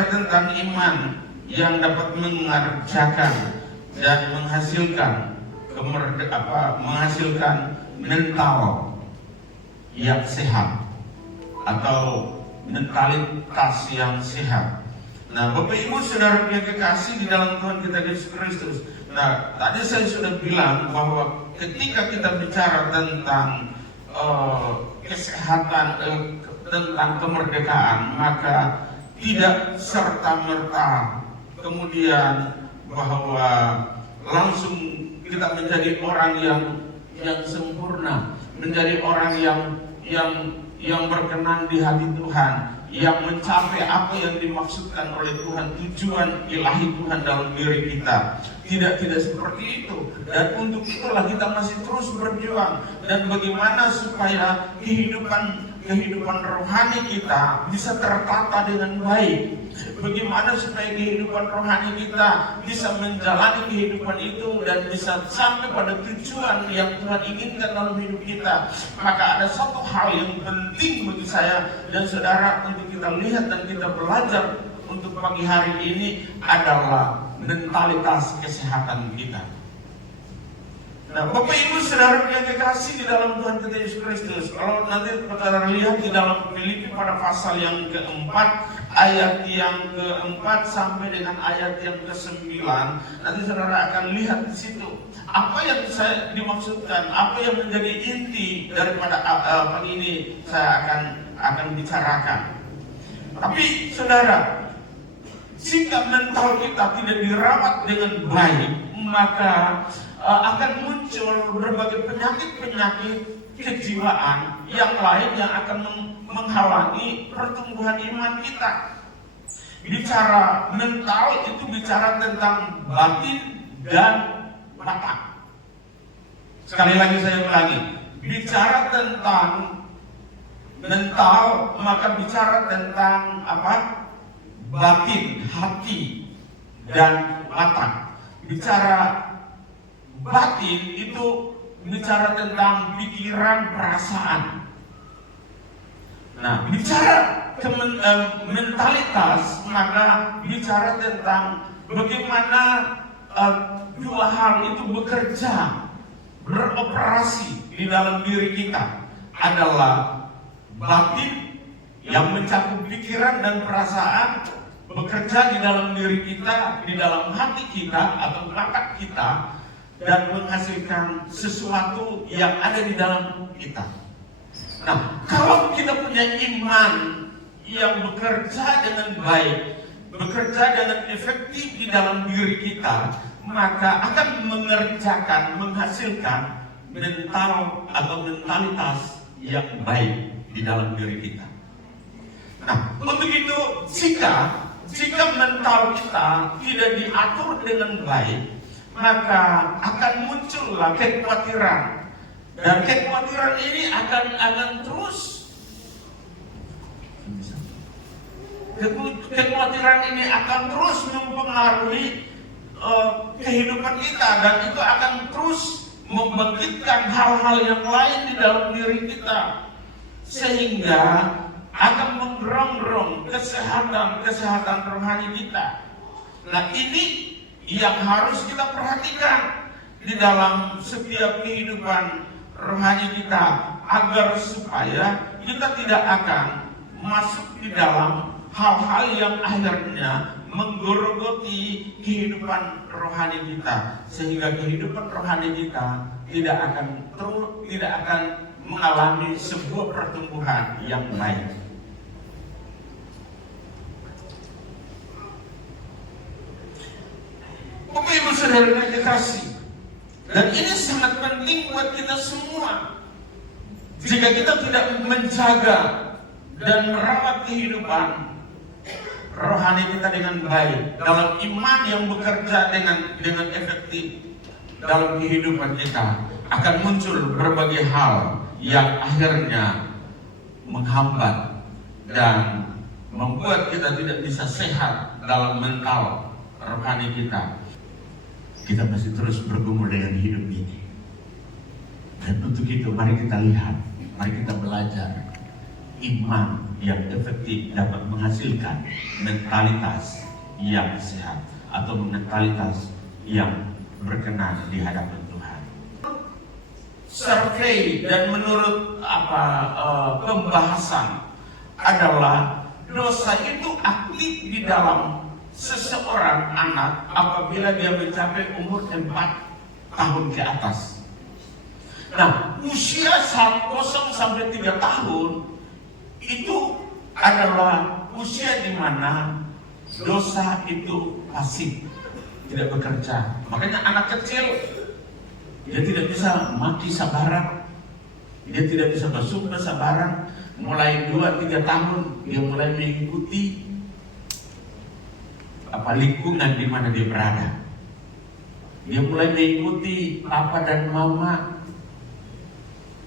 bicara tentang iman yang dapat mengerjakan dan menghasilkan menghasilkan mental yang sehat atau mentalitas yang sehat. Nah, Bapak Ibu Saudara yang kekasih di dalam Tuhan kita Yesus Kristus. Nah, tadi saya sudah bilang bahwa ketika kita bicara tentang kesehatan, tentang kemerdekaan, maka tidak serta-merta kemudian bahwa langsung kita menjadi orang yang sempurna, menjadi orang yang berkenan di hati Tuhan, yang mencapai apa yang dimaksudkan oleh Tuhan, tujuan ilahi Tuhan dalam diri kita. Tidak seperti itu. Dan untuk itulah kita masih terus berjuang. Dan bagaimana supaya kehidupan rohani kita bisa tertata dengan baik. Bagaimana supaya kehidupan rohani kita bisa menjalani kehidupan itu dan bisa sampai pada tujuan yang Tuhan inginkan dalam hidup kita. Maka ada satu hal yang penting bagi saya dan saudara untuk kita lihat dan kita belajar untuk pagi hari ini adalah mentalitas kesehatan kita. Nah, Bapak Ibu Saudara yang kekasih di dalam Tuhan kita Yesus Kristus, kalau nanti saudara lihat di dalam Filipi pada pasal yang keempat, ayat yang keempat sampai dengan ayat yang ke-9, nanti saudara akan lihat di situ apa yang saya dimaksudkan, apa yang menjadi inti daripada pagi ini saya akan bicarakan. Tapi saudara, jika mental kita tidak dirawat dengan baik, maka akan muncul berbagai penyakit-penyakit kejiwaan yang lain yang akan menghalangi pertumbuhan iman kita. Bicara mental itu bicara tentang batin dan mata. Sekali lagi saya ulangi, bicara tentang mental maka bicara tentang apa? Batin, hati, dan mata. Bicara batin itu bicara tentang pikiran, perasaan. Nah, bicara mentalitas maka bicara tentang bagaimana dua hal itu bekerja, beroperasi di dalam diri kita, adalah batin yang mencakup pikiran dan perasaan, bekerja di dalam diri kita, di dalam hati kita atau bakat kita, dan menghasilkan sesuatu yang ada di dalam kita. Nah, kalau kita punya iman yang bekerja dengan baik, bekerja dengan efektif di dalam diri kita, maka akan menghasilkan mental atau mentalitas yang baik di dalam diri kita. Nah, untuk itu jika mental kita tidak diatur dengan baik, maka akan muncullah kekhawatiran, dan kekhawatiran ini akan terus mempengaruhi kehidupan kita, dan itu akan terus membangkitkan hal-hal yang lain di dalam diri kita, sehingga akan menggerong-gerong kesehatan rohani kita. Nah, ini yang harus kita perhatikan di dalam setiap kehidupan rohani kita, agar supaya kita tidak akan masuk di dalam hal-hal yang akhirnya menggerogoti kehidupan rohani kita, sehingga kehidupan rohani kita tidak akan mengalami sebuah pertumbuhan yang baik. Bapak Ibu Saudara yang dikasih, dan ini sangat penting buat kita semua. Jika kita tidak menjaga dan merawat kehidupan rohani kita dengan baik, dalam iman yang bekerja dengan efektif dalam kehidupan kita, akan muncul berbagai hal yang akhirnya menghambat dan membuat kita tidak bisa sehat dalam mental rohani kita. Kita masih terus bergumul dengan hidup ini. Dan untuk itu mari kita lihat, mari kita belajar iman yang efektif dapat menghasilkan mentalitas yang sehat atau mentalitas yang berkenan di hadapan Tuhan. Survei dan menurut pembahasan adalah dosa itu aktif di dalam seseorang anak apabila dia mencapai umur 4 tahun ke atas. Nah, usia 0 sampai 3 tahun itu adalah usia di mana dosa itu pasif, tidak bekerja. Makanya anak kecil dia tidak bisa mati sabaran, dia tidak bisa bersumpah sabaran. Mulai 2-3 tahun dia mulai mengikuti lingkungan di mana dia berada. Dia mulai mengikuti papa dan mama,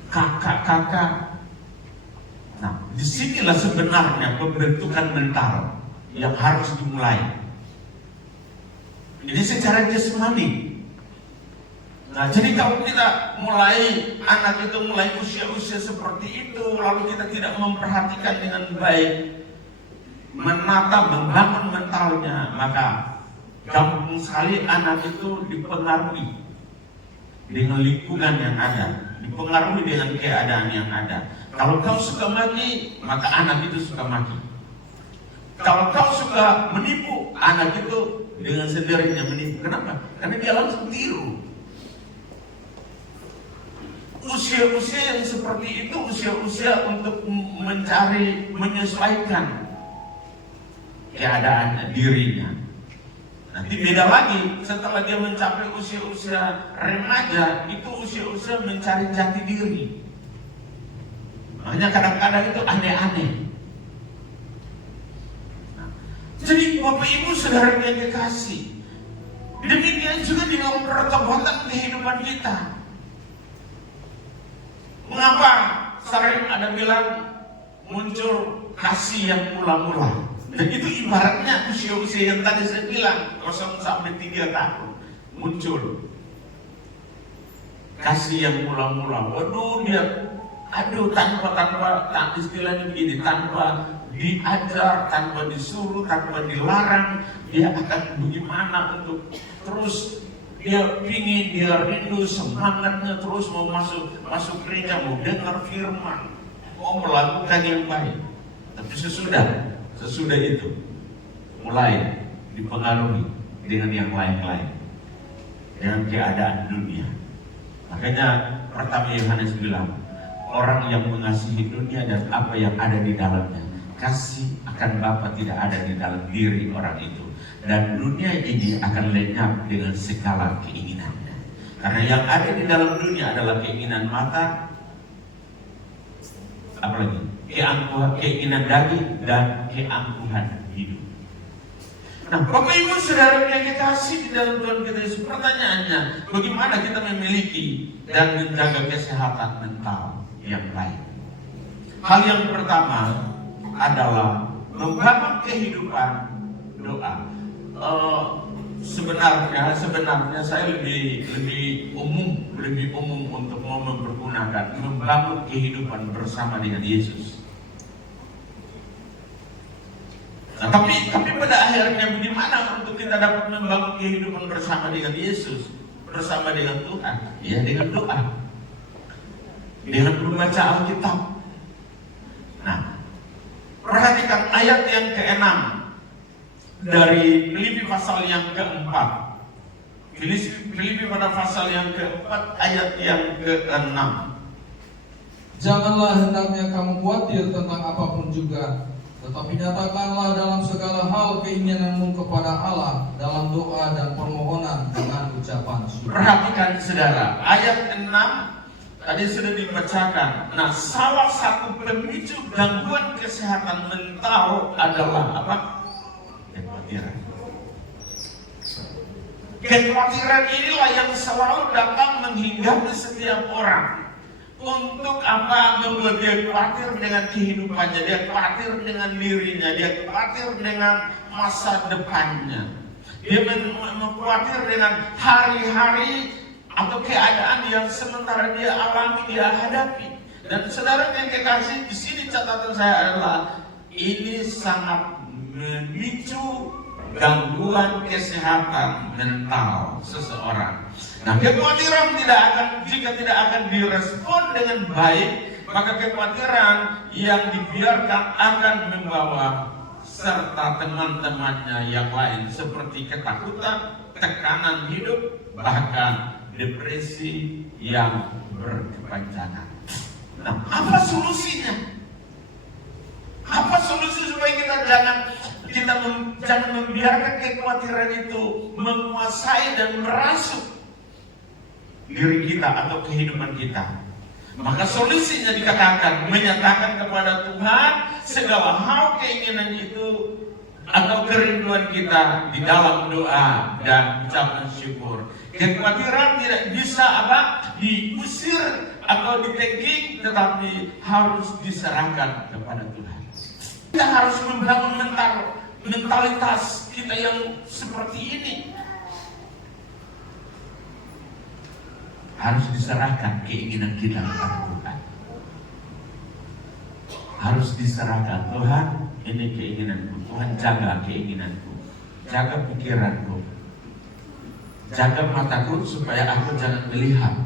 kakak-kakak. Nah, disinilah sebenarnya pembentukan mental yang harus dimulai. Jadi secara jasmani. Nah, jadi kalau kita mulai, anak itu mulai usia-usia seperti itu, lalu kita tidak memperhatikan dengan baik, menata, membangun mentalnya, maka gampang sekali anak itu dipengaruhi dengan lingkungan yang ada, dipengaruhi dengan keadaan yang ada. Kalau kau suka maki, maka anak itu suka maki. Kalau kau suka menipu, anak itu dengan sendirinya menipu. Kenapa? Karena dia langsung tiru. Usia-usia yang seperti itu, usia-usia untuk mencari, menyesuaikan keadaan dirinya. Nanti beda lagi setelah dia mencapai usia-usia remaja, itu usia-usia mencari jati diri. Makanya kadang-kadang itu aneh-aneh. Nah, jadi Bapak Ibu Saudara yang dikasih, demikian juga di dalam pertobatan kehidupan kita. Mengapa sering ada bilang muncul kasih yang mula-mula? Dan itu ibaratnya usia-usia yang tadi saya bilang 0 sampai 3 tahun muncul kasih yang mula-mula. Waduh, dia tanpa istilahnya begini, tanpa diajar, tanpa disuruh, tanpa dilarang, dia akan bagaimana untuk terus dia pingin, dia rindu, semangatnya terus mau masuk gereja, mau dengar firman, mau melakukan yang baik. Tapi sesudah itu mulai dipengaruhi dengan yang lain-lain, dengan keadaan dunia. Makanya pertama Yohanes bilang, orang yang mengasihi dunia dan apa yang ada di dalamnya, kasih akan Bapa tidak ada di dalam diri orang itu. Dan dunia ini akan lenyap dengan segala keinginannya. Karena yang ada di dalam dunia adalah keinginan mata, apalagi keinginan daging dan keangkuhan hidup. Nah, Bapak Ibu Saudara yang dikasih di dalam Tuhan kita Yesus, pertanyaannya, bagaimana kita memiliki dan menjaga kesehatan mental yang baik? Hal yang pertama adalah membangun kehidupan doa. Sebenarnya saya lebih umum untuk mempergunakan membangun kehidupan bersama dengan Yesus. Nah, tapi pada akhirnya bagaimana untuk kita dapat membangun kehidupan bersama dengan Yesus, bersama dengan Tuhan? Ya, dengan doa, dengan membaca Alkitab. Nah, perhatikan ayat yang ke-6 dari Filipi pasal yang ke-4. Filipi pada pasal yang ke-4 ayat yang ke-6. Janganlah hendaknya kamu khawatir tentang apapun juga, tetapi nyatakanlah dalam segala hal keinginanmu kepada Allah dalam doa dan permohonan dengan ucapan syukur. Perhatikan saudara, ayat 6 tadi sudah dibacakan. Nah, salah satu pemicu gangguan kesehatan mental adalah apa? Kekhawatiran. Kekhawatiran inilah yang selalu datang menghinggapi setiap orang. Untuk apa? Membuat dia khawatir dengan kehidupannya, dia khawatir dengan dirinya, dia khawatir dengan masa depannya, dia khawatir dengan hari-hari atau keadaan yang sementara dia alami, dia hadapi. Dan saudara yang kekasih, di sini catatan saya adalah ini sangat memicu gangguan kesehatan mental seseorang. Nah, kekhawatiran jika tidak akan direspon dengan baik, maka kekhawatiran yang dibiarkan akan membawa serta teman-temannya yang lain seperti ketakutan, tekanan hidup, bahkan depresi yang berkepanjangan. Nah, apa solusinya? Apa solusi supaya kita jangan membiarkan kekhawatiran itu menguasai dan merasuk diri kita atau kehidupan kita? Maka solusinya dikatakan menyatakan kepada Tuhan segala hal keinginan itu atau kerinduan kita di dalam doa dan ucapan syukur. Kekhawatiran tidak bisa diusir atau ditagih, tetapi harus diserahkan kepada Tuhan. Kita harus membangun mentalitas kita yang seperti ini. Harus diserahkan keinginan kita kepada Tuhan. Harus diserahkan, Tuhan, ini keinginanku. Tuhan, jaga keinginanku, jaga pikiranku, jaga mataku supaya aku jangan melihat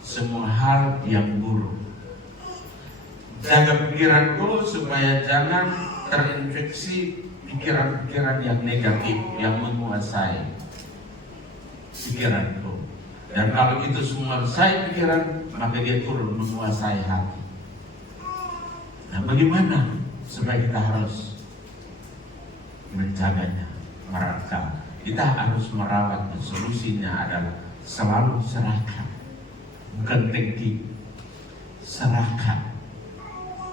semua hal yang buruk. Jaga pikiranku supaya jangan terinfeksi pikiran-pikiran yang negatif yang menguasai pikiranku. Dan kalau itu semua menguasai pikiran, maka dia turun menguasai hati. Nah, bagaimana supaya kita harus menjaganya, merawat? Kita harus merawatnya. Solusinya adalah selalu serahkan, bukan tengki. Serahkan.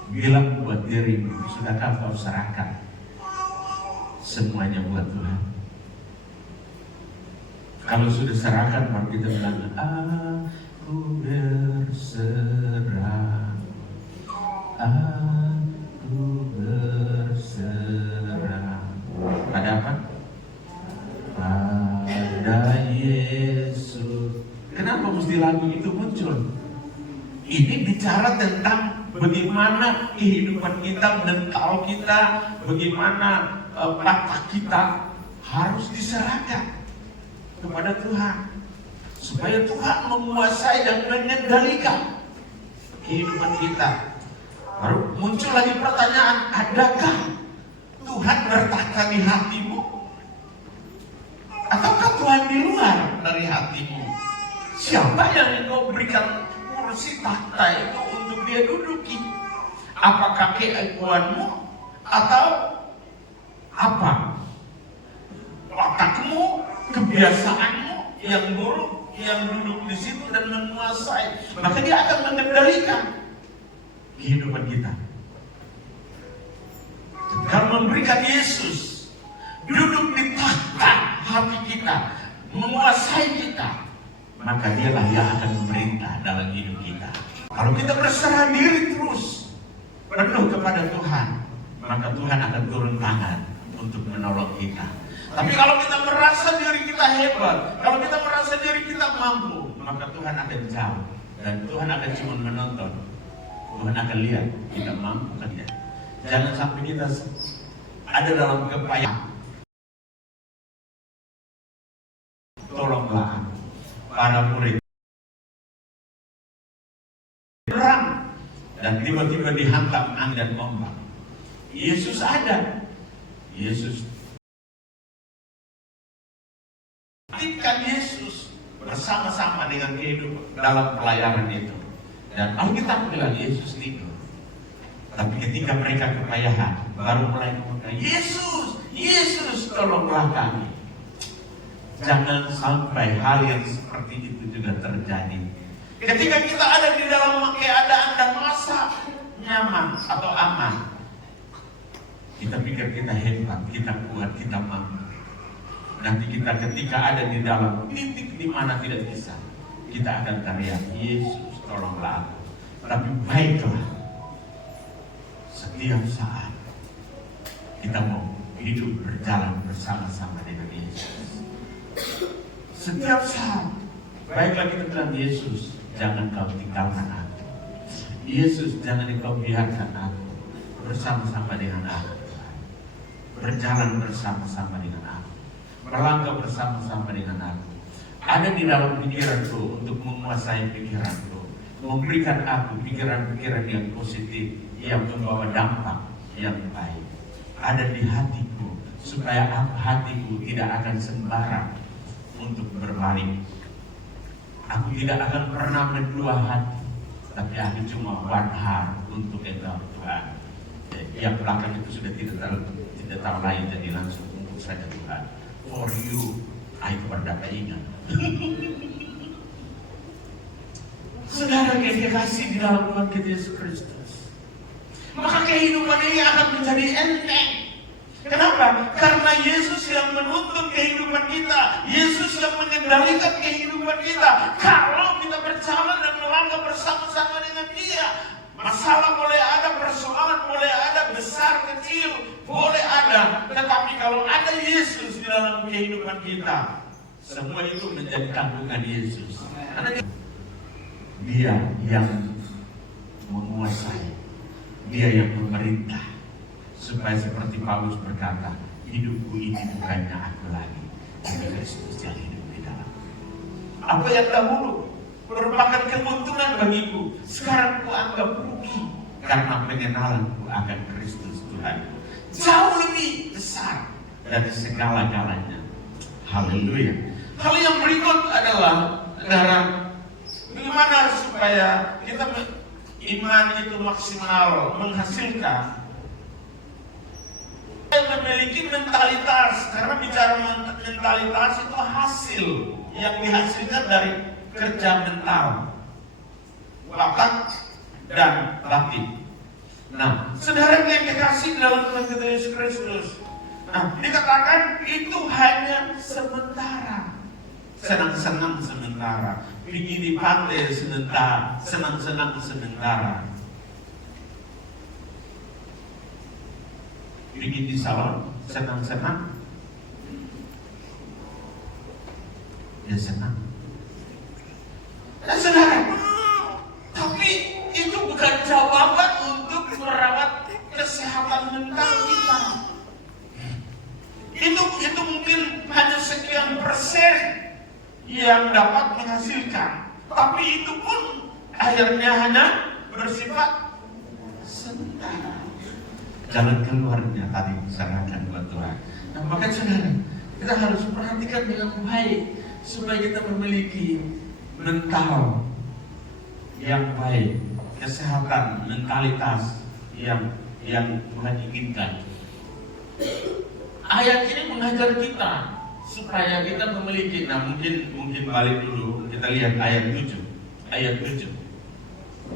Bilang buat dirimu, sudahkah kau serahkan semuanya buat Tuhan? Kalau sudah serahkan, maka kita bilang, aku berserah, aku berserah. Pada apa? Pada Yesus. Kenapa mesti lagu itu muncul? Ini bicara tentang bagaimana kehidupan kita, mental kita, bagaimana mata kita harus diserahkan kepada Tuhan, supaya Tuhan menguasai dan mengendalikan kehidupan kita. Baru muncul lagi pertanyaan, adakah Tuhan bertahta di hatimu? Ataukah Tuhan di luar dari hatimu? Siapa yang engkau berikan kursi tahta itu untuk dia duduki? Apakah keegoanmu atau apa? Otakmu, kebiasaanmu yang buruk yang duduk di situ dan menguasai, maka dia akan mengendalikan kehidupan kita. Kalau memberikan Yesus duduk di tahta hati kita, menguasai kita, maka dialah yang akan memerintah dalam hidup kita. Kalau kita berserah diri terus penuh kepada Tuhan, maka Tuhan akan turun tangan untuk menolong kita. Tapi kalau kita merasa diri kita hebat, kalau kita merasa diri kita mampu, maka Tuhan akan jauh dan Tuhan akan cuma menonton. Tuhan akan lihat kita mampu kan tidak. Jangan sampai kita ada dalam kepayahan. Tolonglah para murid perang dan tiba-tiba dihantam angin dan ombak. Yesus ada. Yesus aktifkan Yesus bersama-sama dengan kehidupan dalam pelayanan itu. Dan Alkitab bilang Yesus tidur. Tapi ketika mereka kepayahan, baru mulai ngomong, Yesus, Yesus, tolonglah kami. Jangan sampai hal yang seperti itu juga terjadi. Ketika kita ada di dalam keadaan dan masa nyaman atau aman, kita pikir kita hebat, kita kuat, kita mampu. Nanti kita ketika ada di dalam titik di mana tidak bisa, kita akan teriak, Yesus tolonglah aku. Tapi baiklah, setiap saat kita mau hidup berjalan bersama-sama dengan Yesus. Setiap saat, baiklah kita bilang, Yesus jangan kau tinggalkan aku. Yesus jangan kau biarkan aku. bersama-sama dengan aku, berjalan bersama-sama dengan aku, melangkah bersama-sama dengan aku, ada di dalam pikiranku untuk menguasai pikiranku, memberikan aku pikiran-pikiran yang positif yang membawa dampak yang baik, ada di hatiku supaya hatiku tidak akan sembarang untuk berbalik. Aku tidak akan pernah berdua hati, tapi aku cuma one heart untuk Engkau Tuhan. Yang belakang itu sudah tidak tahu lain, jadi langsung untuk saja Tuhan. For you, aku berdapat ingat. Saudara yang dikasih di dalam Tuhan kita Yesus Kristus, maka kehidupan ini akan menjadi enteng. Kenapa? Karena Yesus yang menuntun kehidupan kita, Yesus yang mengendalikan kehidupan kita. Kalau kita berjalan dan melangkah bersama-sama dengan Dia, masalah boleh ada, persoalan boleh ada, besar kecil boleh ada, tetapi kalau ada Yesus di dalam kehidupan kita, semua itu menjadi tanggungan Yesus. Karena Dia yang menguasai, Dia yang memerintah, supaya seperti Paulus berkata, hidupku ini bukannya aku lagi, tapi Kristus yang hidup di dalam. Apa yang dahulu merupakan keuntungan bagiku, sekarang ku anggap rugi karena pengenalanku akan Kristus Tuhan jauh lebih besar dari segala-galanya. Haleluya. Hal yang berikut adalah bagaimana supaya kita iman itu maksimal menghasilkan, memiliki mentalitas. Karena bicara mentalitas itu hasil yang dihasilkan dari kerja mental, otak dan batin. Nah, saudara yang dikasih dalam Tuhan kita Yesus Kristus, nah dikatakan itu hanya sementara, senang-senang sementara, pergi di pantai sebentar, senang-senang sementara, pergi di salon senang-senang, ya senang. Nah saudara, tapi itu bukan jawaban untuk merawat kesehatan mental kita. Itu mungkin hanya sekian persen yang dapat menghasilkan, tapi itu pun akhirnya hanya bersifat sementara. Jalan keluarnya tadi disarankan buat Tuhan. Nah maka saudara, kita harus perhatikan dengan baik supaya kita memiliki mental yang baik, kesehatan, mentalitas yang Tuhan inginkan. Ayat ini mengajar kita supaya kita memiliki. Nah mungkin balik dulu, kita lihat ayat 7. Ayat 7.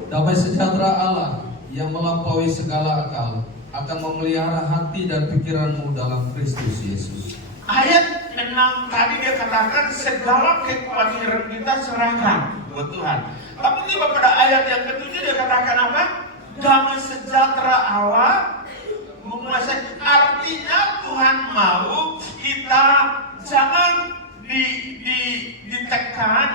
Damai sejahtera Allah yang melampaui segala akal akan memelihara hati dan pikiranmu dalam Kristus Yesus. Ayat 6 tadi dia katakan segala kekhawatiran kita serahkan buat Tuhan. Tapi tiba pada ayat yang ke-7 dia katakan apa? Damai sejahtera Allah menguasai. Artinya Tuhan mau kita jangan ditekan,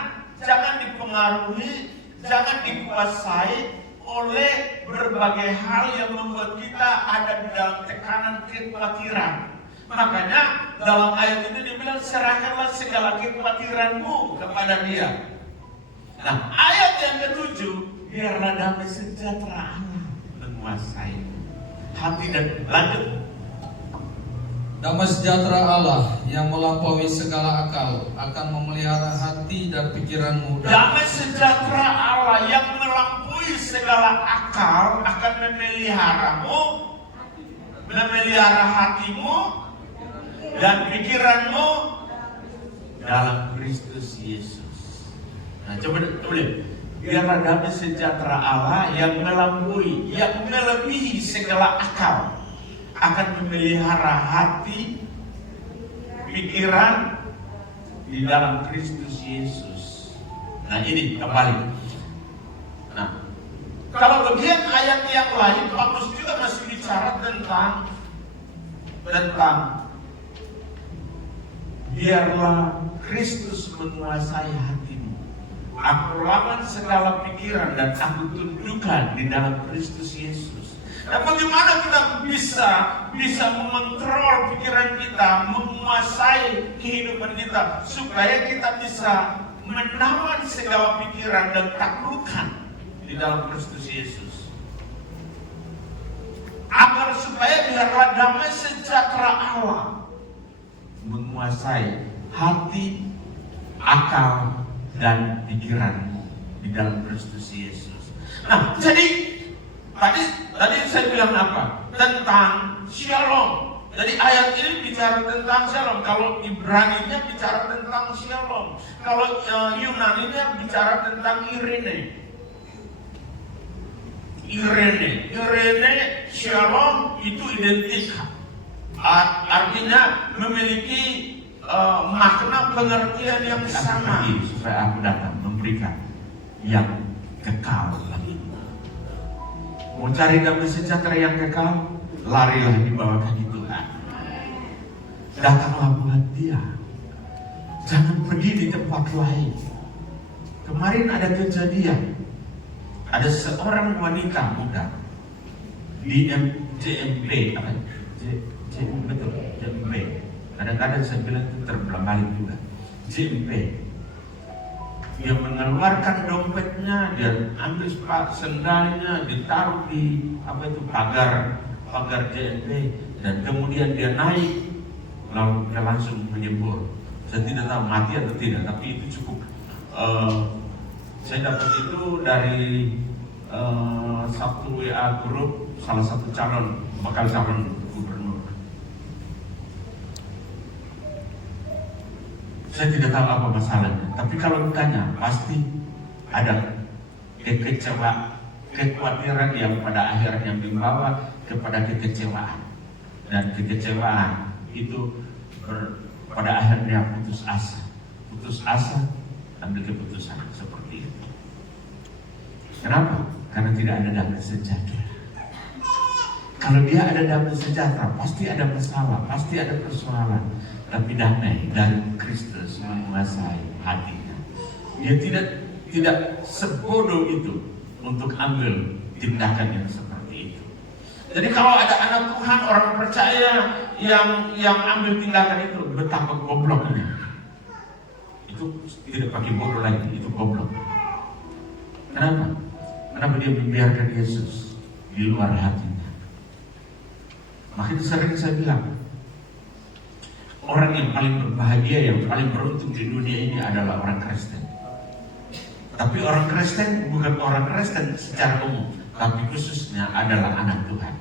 jangan dipengaruhi, jangan dikuasai oleh berbagai hal yang membuat kita ada di dalam tekanan kekhawatiran. Makanya dalam ayat ini dibilang serahkanlah segala kekhawatiranmu kepada Dia. Nah ayat yang ke-7, biarlah damai sejahtera Allah menguasai hati dan lanjut. Damai sejahtera Allah yang melampaui segala akal akan memelihara hati dan pikiranmu. Damai sejahtera Allah yang melampaui segala akal akan memeliharamu, memelihara hatimu dan pikiranmu dalam Kristus Yesus. Nah coba lihat, biarlah damai sejahtera Allah yang melampaui, yang melebihi segala akal akan memelihara hati, pikiran di dalam Kristus Yesus. Nah ini kembali. Nah kalau bagian ayat yang lain, Paulus juga masih bicara tentang biarlah Kristus menguasai hatimu. Aku lawan segala pikiran dan aku tundukkan di dalam Kristus Yesus. Nah, bagaimana kita bisa mengontrol pikiran kita, menguasai kehidupan kita, supaya kita bisa menawan segala pikiran dan taklukan di dalam Kristus Yesus. Agar supaya biarlah damai sejahtera Allah menguasai hati, akal, dan pikiranmu di dalam Kristus Yesus. Nah, jadi tadi saya bilang apa? Tentang shalom. Jadi ayat ini bicara tentang shalom. Kalau Ibrani-nya bicara tentang shalom. Kalau Yunani-nya bicara tentang Irene, shalom itu identik. Artinya memiliki makna pengertian yang sama. Supaya aku datang memberikan yang kekal lagi. Mau cari damai sejahtera yang kekal, larilah di bawah kaki Tuhan. Datanglah buat Dia. Jangan pergi di tempat lain. Kemarin ada kejadian. Ada seorang wanita muda di JMP, betul, JMP. Kadang-kadang saya bilang itu terbalik juga. JMP. Dia mengeluarkan dompetnya, dia ambil sendalnya, ditaruh di pagar JNP, dan kemudian dia naik, lalu dia langsung menyembur. Saya tidak tahu mati atau tidak, tapi itu cukup. Saya dapat itu dari satu WA grup salah satu bakal calon gubernur. Saya tidak tahu apa masalahnya, tapi kalau ditanya pasti ada kekhawatiran yang pada akhirnya membawa kepada kekecewaan, dan kekecewaan itu pada akhirnya putus asa, ambil keputusan seperti itu. Kenapa? Karena tidak ada damai sejahtera. Kalau dia ada damai sejahtera, pasti ada masalah, pasti ada persoalan. Tapi damai dari Kristus menguasai hatinya. Dia tidak sebodoh itu untuk ambil tindakan yang seperti itu. Jadi kalau ada anak Tuhan, orang percaya yang ambil tindakan itu, betapa gobloknya. Itu tidak pakai bodoh lagi, itu goblok. Kenapa? Kenapa dia membiarkan Yesus di luar hatinya? Makanya sering saya bilang, orang yang paling berbahagia, yang paling beruntung di dunia ini adalah orang Kristen. Tapi orang Kristen bukan orang Kristen secara umum, tapi khususnya adalah anak Tuhan.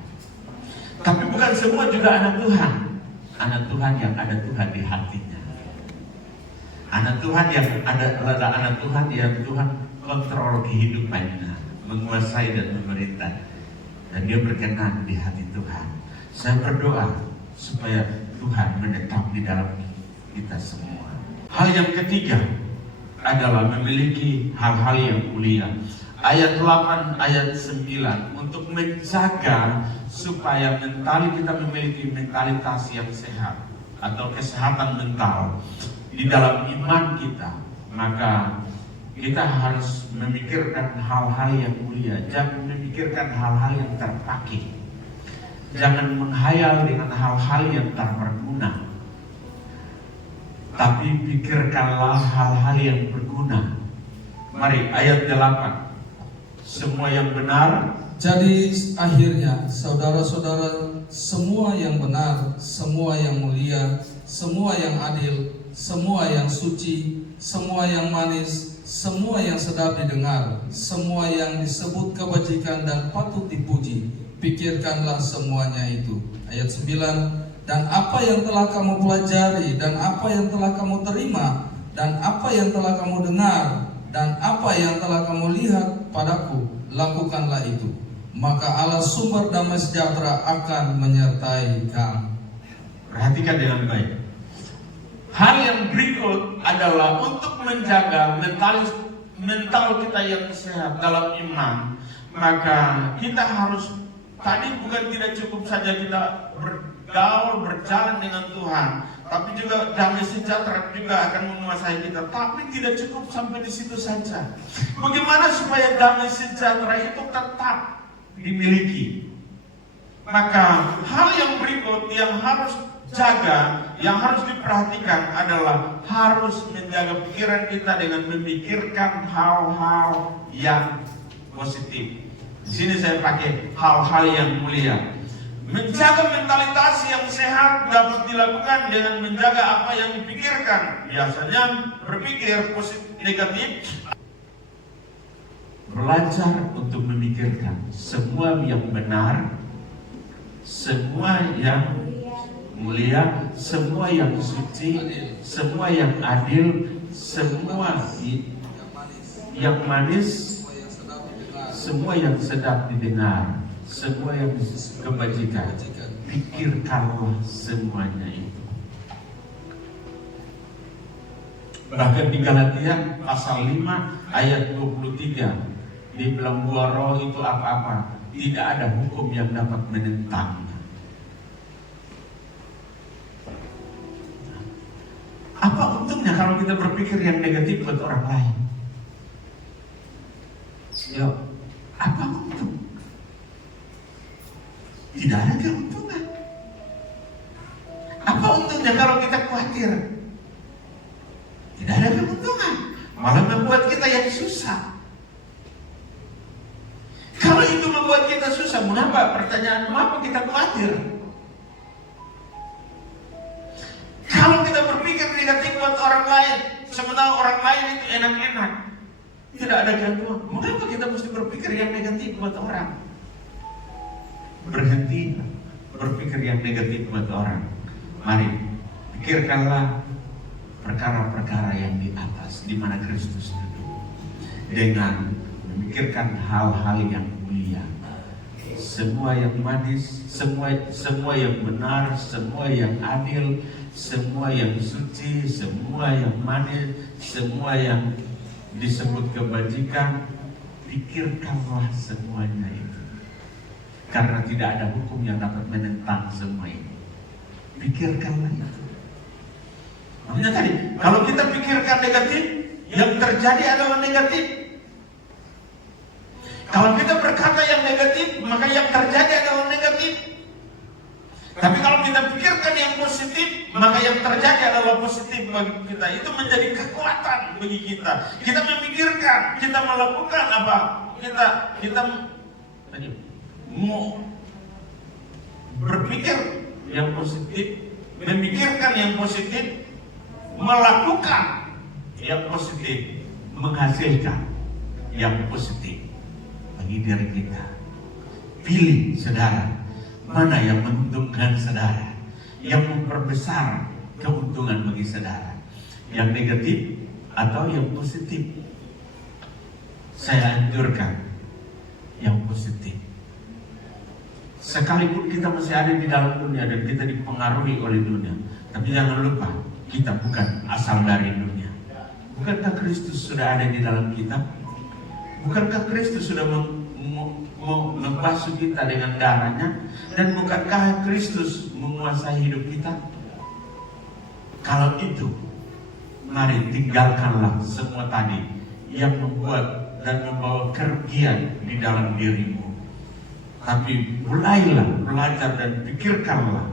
Tapi bukan semua juga anak Tuhan. Anak Tuhan yang ada Tuhan di hatinya. Anak Tuhan yang adalah anak Tuhan yang Tuhan kontrol kehidupannya, menguasai dan memerintah, dan dia berkenan di hati Tuhan. Saya berdoa supaya Tuhan menetap di dalam kita semua. Hal yang ketiga adalah memiliki hal-hal yang mulia. Ayat 8, ayat 9, untuk menjaga supaya kita memiliki mentalitas yang sehat atau kesehatan mental di dalam iman kita, maka kita harus memikirkan hal-hal yang mulia. Jangan memikirkan hal-hal yang terpakai. Jangan menghayal dengan hal-hal yang tak berguna. Tapi pikirkanlah hal-hal yang berguna. Mari ayat 8. Semua yang benar. Jadi akhirnya saudara-saudara, semua yang benar, semua yang mulia, semua yang adil, semua yang suci, semua yang manis, semua yang sedap didengar, semua yang disebut kebajikan dan patut dipuji, pikirkanlah semuanya itu. Ayat 9, dan apa yang telah kamu pelajari, dan apa yang telah kamu terima, dan apa yang telah kamu dengar, dan apa yang telah kamu lihat padaku, lakukanlah itu. Maka Allah sumber damai sejahtera akan menyertai kamu. Perhatikan dengan baik. Hal yang berikut adalah untuk menjaga mental kita yang sehat dalam iman. Maka kita harus, tadi bukan tidak cukup saja kita bergaul, berjalan dengan Tuhan, tapi juga damai sejahtera juga akan menguasai kita. Tapi tidak cukup sampai di situ saja. Bagaimana supaya damai sejahtera itu tetap dimiliki? Maka hal yang berikut yang harus jaga, yang harus diperhatikan adalah harus menjaga pikiran kita dengan memikirkan hal-hal yang positif. Di sini saya pakai hal-hal yang mulia. Menjaga mentalitas yang sehat dapat dilakukan dengan menjaga apa yang dipikirkan. Biasanya berpikir positif negatif. Belajar untuk memikirkan semua yang benar, semua yang mulia, semua yang suci, semua yang adil, semua yang manis, semua yang sedap didengar, semua yang kebajikan. Pikirkanlah semuanya itu. Bahkan di Galatia pasal 5 ayat 23 dibilang buah roh itu apa-apa, tidak ada hukum yang dapat menentangnya. Apa untungnya kalau kita berpikir yang negatif buat orang lain? Ya, apa untung? Tidak ada keuntungan. Apa untungnya kalau kita khawatir? Tidak ada keuntungan, malah membuat kita yang susah. Kalau itu membuat kita susah, mengapa? Pertanyaan, mengapa kita khawatir? Kalau kita berpikir negatif buat orang lain, sementara orang lain itu enak-enak, tidak ada gangguan, mengapa kita mesti berpikir yang negatif buat orang? Berhenti berpikir yang negatif buat orang. Mari pikirkanlah perkara-perkara yang di atas, di mana Kristus duduk, dengan memikirkan hal-hal yang mulia, semua yang manis, semua yang benar, semua yang adil, semua yang suci, semua yang manis, semua yang disebut kebajikan. Pikirkanlah semuanya itu, karena tidak ada hukum yang dapat menentang semua ini. Pikirkanlah itu. Makanya tadi, kalau kita pikirkan negatif, yang terjadi adalah negatif. Kalau kita berkata yang negatif, maka yang terjadi adalah negatif. Tapi kalau kita pikirkan yang positif, maka yang terjadi adalah positif bagi kita. Itu menjadi kekuatan bagi kita. Kita memikirkan, kita melakukan apa? Kita mau berpikir yang positif, memikirkan yang positif, melakukan yang positif, menghasilkan yang positif bagi diri kita. Pilih, saudara, mana yang menguntungkan saudara, yang memperbesar keuntungan bagi saudara, yang negatif atau yang positif. Saya anjurkan yang positif. Sekalipun kita masih ada di dalam dunia dan kita dipengaruhi oleh dunia, tapi jangan lupa, kita bukan asal dari dunia. Bukankah Kristus sudah ada di dalam kita? Bukankah Kristus sudah membasuh kita dengan darahnya? Dan bukankah Kristus menguasai hidup kita? Kalau itu, mari tinggalkanlah semua tadi yang membuat dan membawa kerugian di dalam dirimu. Tapi mulailah belajar dan pikirkanlah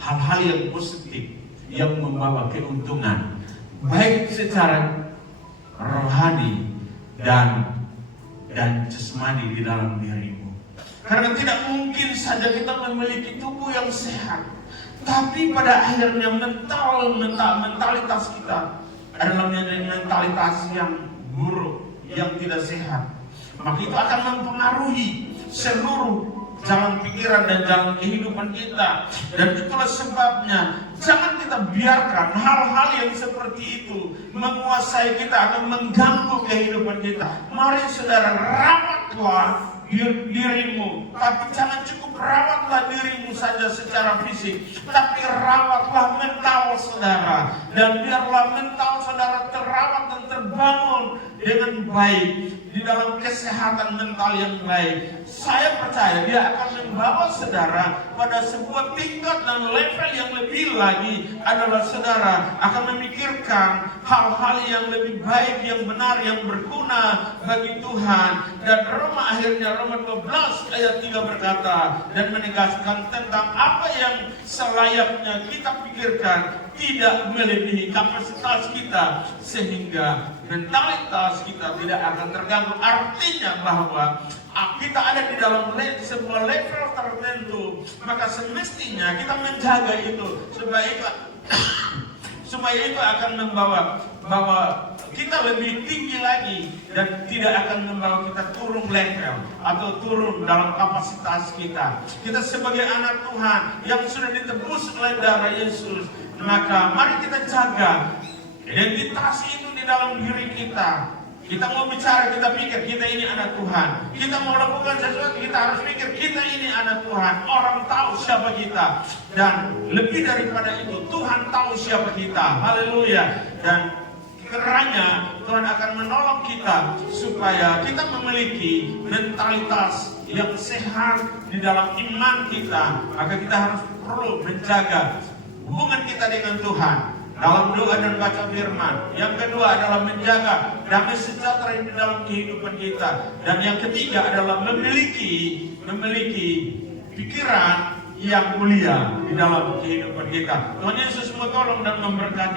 hal-hal yang positif, yang membawa keuntungan, baik secara rohani dan jasmani di dalam dirimu. Karena tidak mungkin saja kita memiliki tubuh yang sehat, tapi pada akhirnya mentalitas kita adalah mentalitas yang buruk, yang tidak sehat. Maka itu akan mempengaruhi seluruh jalan pikiran dan jalan kehidupan kita. Dan itulah sebabnya jangan kita biarkan hal-hal yang seperti itu menguasai kita atau mengganggu kehidupan kita. Mari saudara, rawatlah dirimu, tapi jangan cukup rawatlah dirimu saja secara fisik, tapi rawatlah mental saudara, dan biarlah mental saudara terawat dan terbangun dengan baik di dalam kesehatan mental yang baik. Saya percaya dia akan membawa saudara pada sebuah tingkat dan level yang lebih lagi, adalah saudara akan memikirkan hal-hal yang lebih baik, yang benar, yang berguna bagi Tuhan. Dan Roma 12 ayat 3 berkata, dan menegaskan tentang apa yang selayaknya kita pikirkan tidak melebihi kapasitas kita, sehingga mentalitas kita tidak akan terganggu. Artinya bahwa kita ada di dalam sebuah level tertentu, maka semestinya kita menjaga itu supaya itu akan membawa bahwa kita lebih tinggi lagi dan tidak akan membawa kita turun level atau turun dalam kapasitas kita. Kita sebagai anak Tuhan yang sudah ditebus oleh darah Yesus, maka mari kita jaga identitas itu di dalam diri kita. Kita mau bicara, kita pikir kita ini anak Tuhan. Kita mau lakukan sesuatu, kita harus pikir kita ini anak Tuhan. Orang tahu siapa kita. Dan lebih daripada itu, Tuhan tahu siapa kita. Haleluya. Dan kiranya Tuhan akan menolong kita supaya kita memiliki mentalitas yang sehat di dalam iman kita. Maka kita harus perlu menjaga hubungan kita dengan Tuhan dalam doa dan baca firman. Yang kedua adalah menjaga damai sejahtera di dalam kehidupan kita. Dan yang ketiga adalah memiliki pikiran yang mulia di dalam kehidupan kita. Tuhan Yesus mau tolong dan memberkati